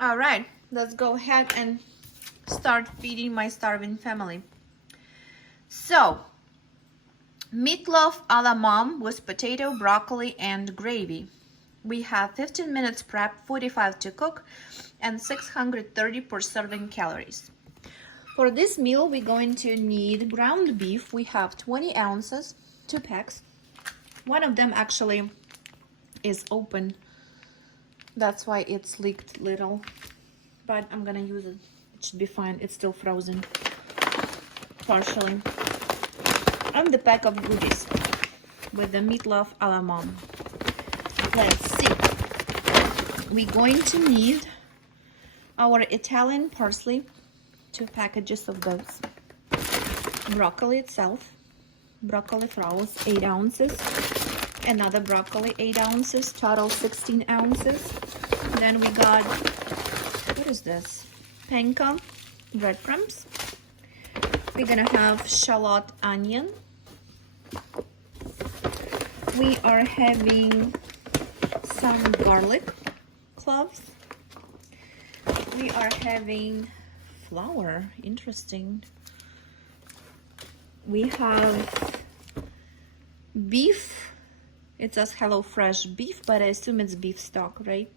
All right, let's go ahead and start feeding my starving family. So, meatloaf a la mom with potato, broccoli, and gravy. We have 15 minutes prep, 45 to cook, and 630 per serving calories. For this meal, we're going to need ground beef. We have 20 ounces, 2 packs. One of them actually is open. That's why it's leaked little. But I'm gonna use it. It should be fine. It's still frozen, partially. And the pack of goodies with the meatloaf a la mom. Let's see. We're going to need our Italian parsley, 2 packages of those. Broccoli itself, broccoli flowers, 8 ounces. Another broccoli, 8 ounces, total 16 ounces. Then we got, what is this? Panko breadcrumbs. We're gonna have shallot onion. We are having some garlic cloves. We are having flour, interesting. We have beef. It says HelloFresh beef, but I assume it's beef stock, right?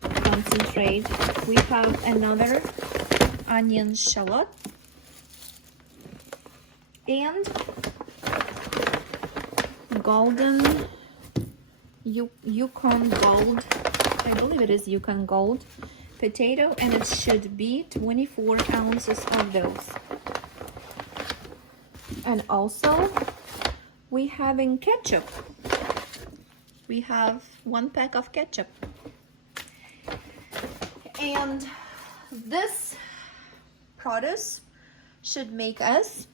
Concentrate. We have another onion shallot and golden Yukon Gold, I believe it is Yukon Gold potato, and it should be 24 ounces of those. And also we having ketchup. We have 1 pack of ketchup. And this produce should make us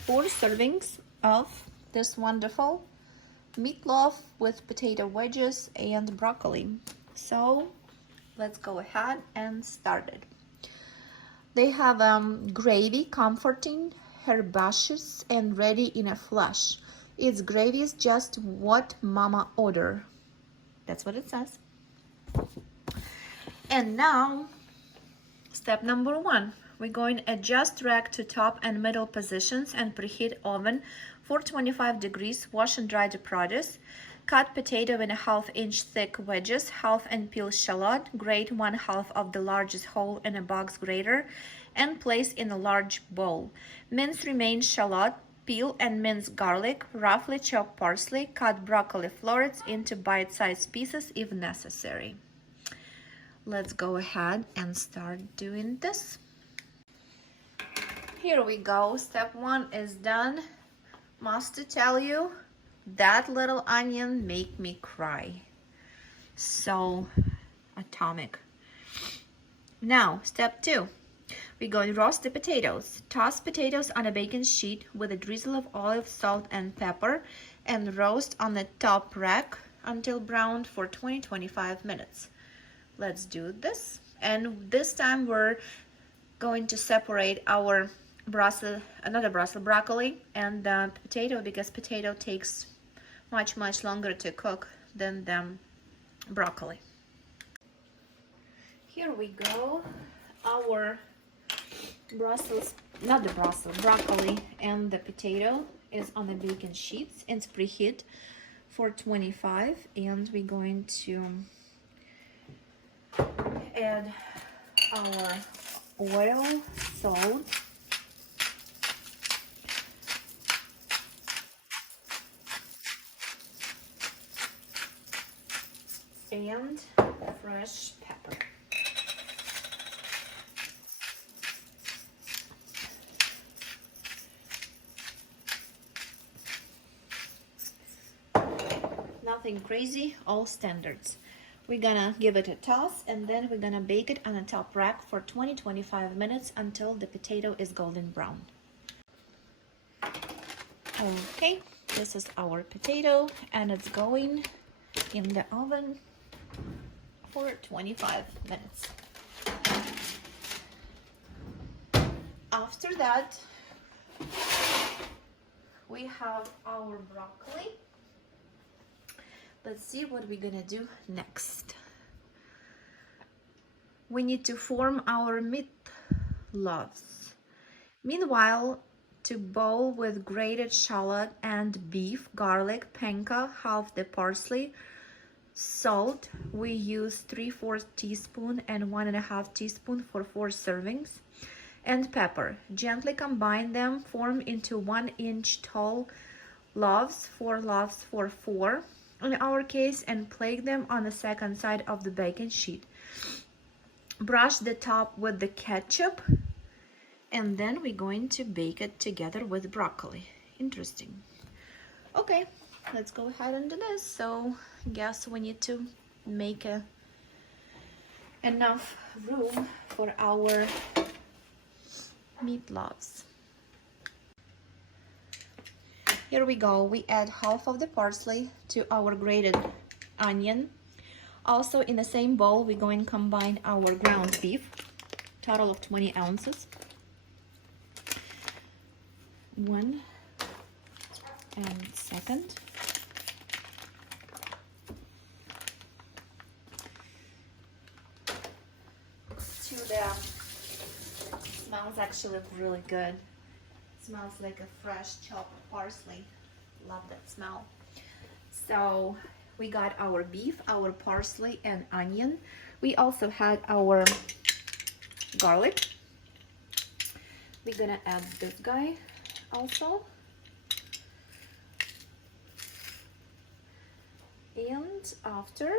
4 servings of this wonderful meatloaf with potato wedges and broccoli. So let's go ahead and start it. They have gravy, comforting, herbaceous, and ready in a flash. Its gravy is just what mama ordered. That's what it says. And now, step number 1. We're going to adjust rack to top and middle positions and preheat oven for 25 degrees. Wash and dry the produce. Cut potato in 1/2 inch thick wedges. Half and peel shallot. Grate 1/2 of the largest hole in a box grater and place in a large bowl. Mince remaining shallot. Peel and mince garlic. Roughly chop parsley. Cut broccoli florets into bite-sized pieces if necessary. Let's go ahead and start doing this. Here we go. Step 1 is done. Must tell you, that little onion make me cry. So atomic. Now, step 2. We're going to roast the potatoes. Toss potatoes on a baking sheet with a drizzle of olive, salt, and pepper, and roast on the top rack until browned for 20-25 minutes. Let's do this. And this time we're going to separate our another Brussels broccoli and the potato, because potato takes much longer to cook than the broccoli. Here we go. Our broccoli and the potato is on the baking sheets and it's preheat for 25, and we're going to add our oil, salt, and fresh pepper. Nothing crazy, all standards. We're gonna give it a toss, and then we're gonna bake it on a top rack for 20-25 minutes until the potato is golden brown. Okay, this is our potato, and it's going in the oven for 25 minutes. After that, we have our broccoli. Let's see what we're gonna do next. we need to form our meatloaves. Meanwhile, to bowl with grated shallot and beef, garlic, panko, half the parsley, salt, we use 3/4 teaspoon and 1.5 teaspoon for 4 servings, and pepper. Gently combine them, form into 1-inch tall loaves, 4 loaves for 4 in our case, and place them on the second side of the baking sheet. Brush the top with the ketchup, and then we're going to bake it together with broccoli. Interesting. Okay, let's go ahead and do this. So I guess we need to make enough room for our meatloaves. Here we go. We add half of the parsley to our grated onion. Also in the same bowl, we're going to combine our ground beef, total of 20 ounces. 1 and second. Smells actually really good. Smells like a fresh chopped parsley. Love that smell. So we got our beef, our parsley and onion. We also had our garlic. We're gonna add this guy also. And after,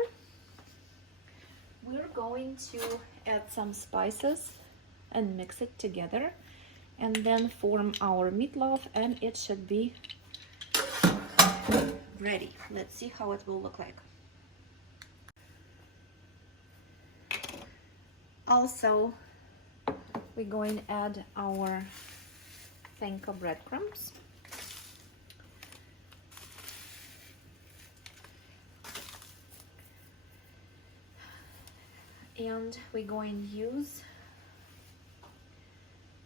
we're going to add some spices and mix it together, and then form our meatloaf, and it should be ready. Let's see how it will look like. Also, we're going to add our panko breadcrumbs. And we're going to use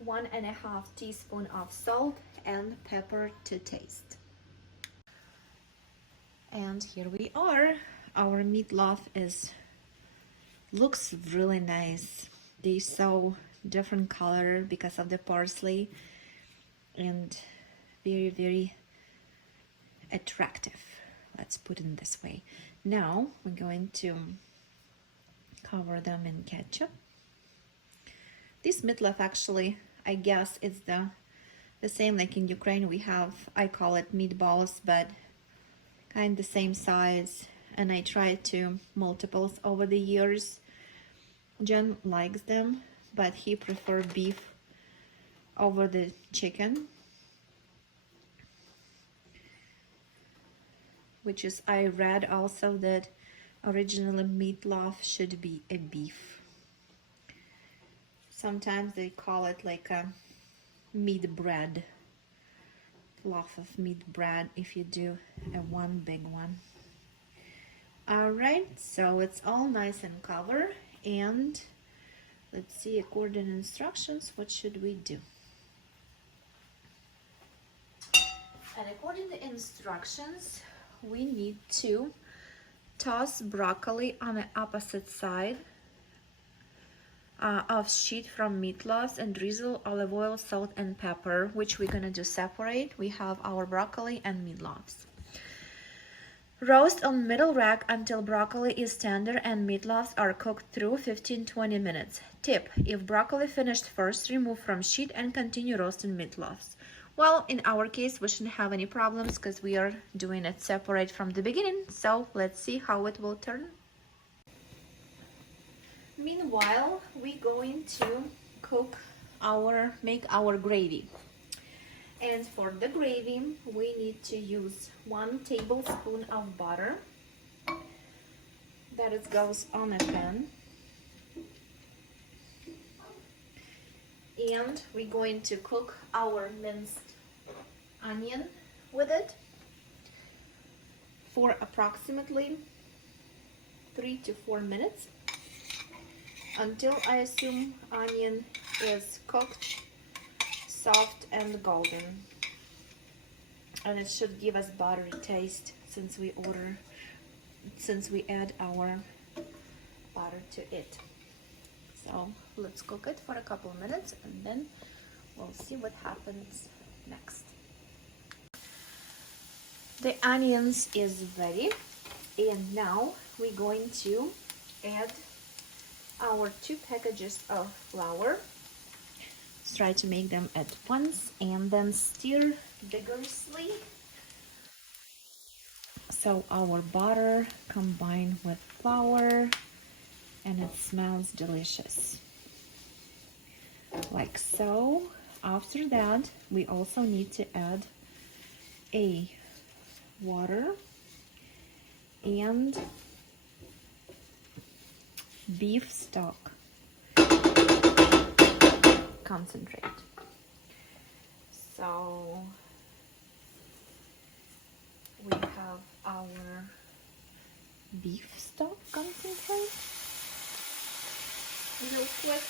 1.5 teaspoon of salt and pepper to taste. And here we are. Our meatloaf looks really nice. They're so different color because of the parsley, and very, very attractive. Let's put it this way. Now we're going to cover them in ketchup. This meatloaf actually, I guess it's the same like in Ukraine we have, I call it meatballs, but kind of the same size, and I tried to multiples over the years. John likes them, but he prefers beef over the chicken, which is, I read also that originally meatloaf should be a beef. Sometimes they call it like a meat bread, loaf of meat bread if you do one big one. All right, so it's all nice and covered, and let's see, according to instructions, what should we do? And according to instructions, we need to toss broccoli on the opposite side of sheet from meatloaf, and drizzle olive oil, salt and pepper, which we're gonna do separate. We have our broccoli and meatloaves. Roast on middle rack until broccoli is tender and meatloaves are cooked through 15-20 minutes. Tip: if broccoli finished first, remove from sheet and continue roasting meatloaves. Well, in our case, we shouldn't have any problems because we are doing it separate from the beginning. So let's see how it will turn. Meanwhile, we're going to make our gravy. And for the gravy, we need to use 1 tablespoon of butter. That it goes on a pan. And we're going to cook our minced onion with it for approximately 3 to 4 minutes, until I assume onion is cooked, soft and golden, and it should give us buttery taste since we add our butter to it. So let's cook it for a couple of minutes and then we'll see what happens next. The onions is ready, and now we're going to add our 2 packages of flour. Let's try to make them at once and then stir vigorously so our butter combined with flour and it smells delicious, like so. After that, we also need to add a water and beef stock concentrate. So we have our beef stock concentrate real quick,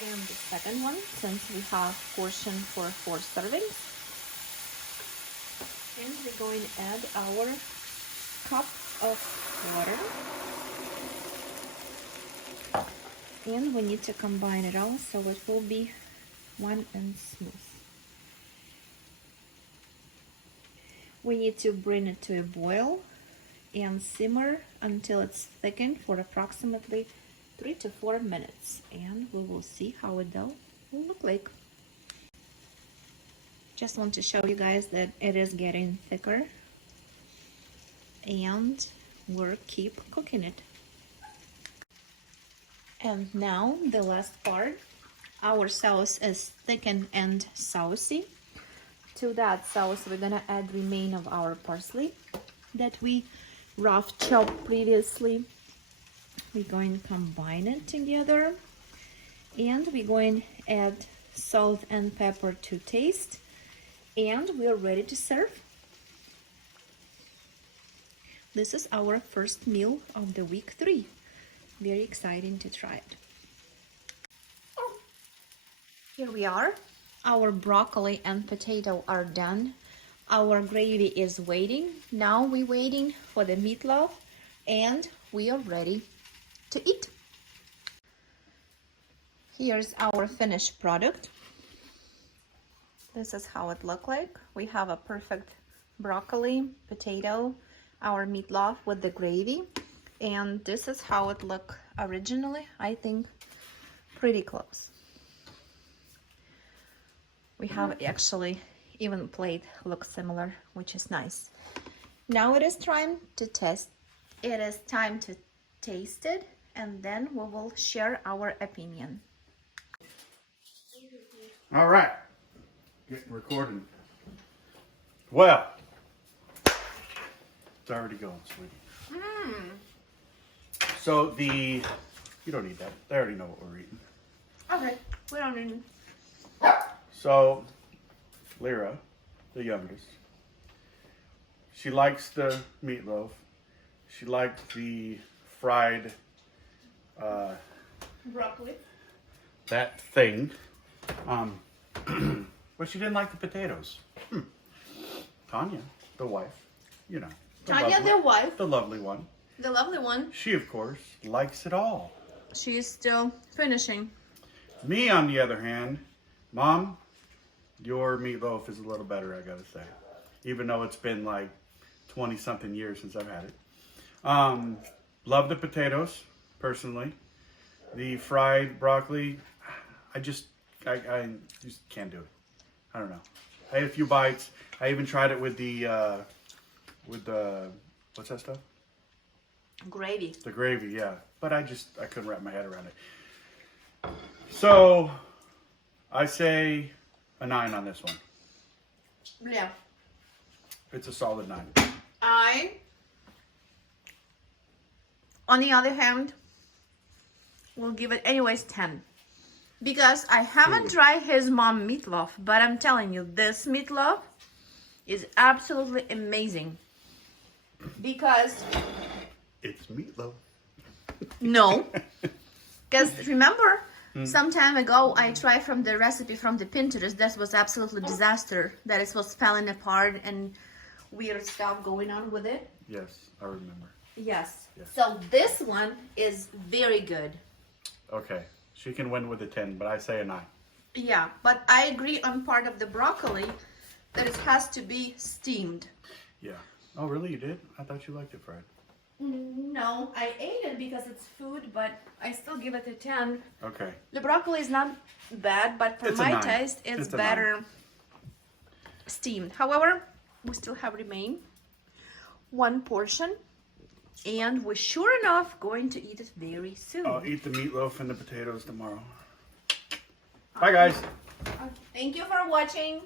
and the second one, since we have portion for 4 servings, and we're going to add our cup of water, and we need to combine it all so it will be one and smooth. We need to bring it to a boil and simmer until it's thickened for approximately 3 to 4 minutes, and we will see how it will look like. Just want to show you guys that it is getting thicker, and we'll keep cooking it. And now the last part, our sauce is thickened and saucy. To that sauce, we're gonna add remain of our parsley that we rough chopped previously. We're going to combine it together, and we're going to add salt and pepper to taste, and we're ready to serve. This is our first meal of the week 3. Very exciting to try it. Here we are. Our broccoli and potato are done. Our gravy is waiting. Now we're waiting for the meatloaf, and we are ready to eat. Here's our finished product. This is how it looks like. We have a perfect broccoli, potato, our meatloaf with the gravy, and this is how it looked originally. I think pretty close. We have actually even plate looks similar, which is nice. Now it is time to test. It is time to taste it, and then we will share our opinion. All right, getting recording. Well, it's already going, sweetie. So you don't need that. They already know what we're eating. Okay, we don't need. So, Lyra, the youngest, she likes the meatloaf. She liked the fried, Broccoli. that thing. But she didn't like the potatoes. Tanya, the wife, you know. Tanya, the wife. The lovely one. The lovely one. She, of course, likes it all. She is still finishing. Me, on the other hand, Mom, your meatloaf is a little better, I gotta say. Even though it's been like 20-something years since I've had it. Love the potatoes, personally. The fried broccoli, I just can't do it. I don't know. I had a few bites. I even tried it with the what's that stuff? Gravy. The gravy, yeah. But I couldn't wrap my head around it. So, I say a 9 on this one. Yeah. It's a solid 9. On the other hand, will give it anyways 10. Because I haven't tried his mom meatloaf, but I'm telling you, this meatloaf is absolutely amazing. Because... It's meatloaf. No. Because remember, some time ago, I tried from the recipe from the Pinterest. That was absolutely disaster. That it was falling apart and weird stuff going on with it. Yes, I remember. Yes. Yes. So this one is very good. Okay. She can win with a 10, but I say a 9. Yeah, but I agree on part of the broccoli that it has to be steamed. Yeah. Oh, really? You did? I thought you liked it fried. No, I ate it because it's food, but I still give it a 10. Okay. The broccoli is not bad, but for It's a my 9. taste, it's It's a better steamed. However, we still have remain one portion, and we're sure enough going to eat it very soon. I'll eat the meatloaf and the potatoes tomorrow. Bye, guys. Thank you for watching.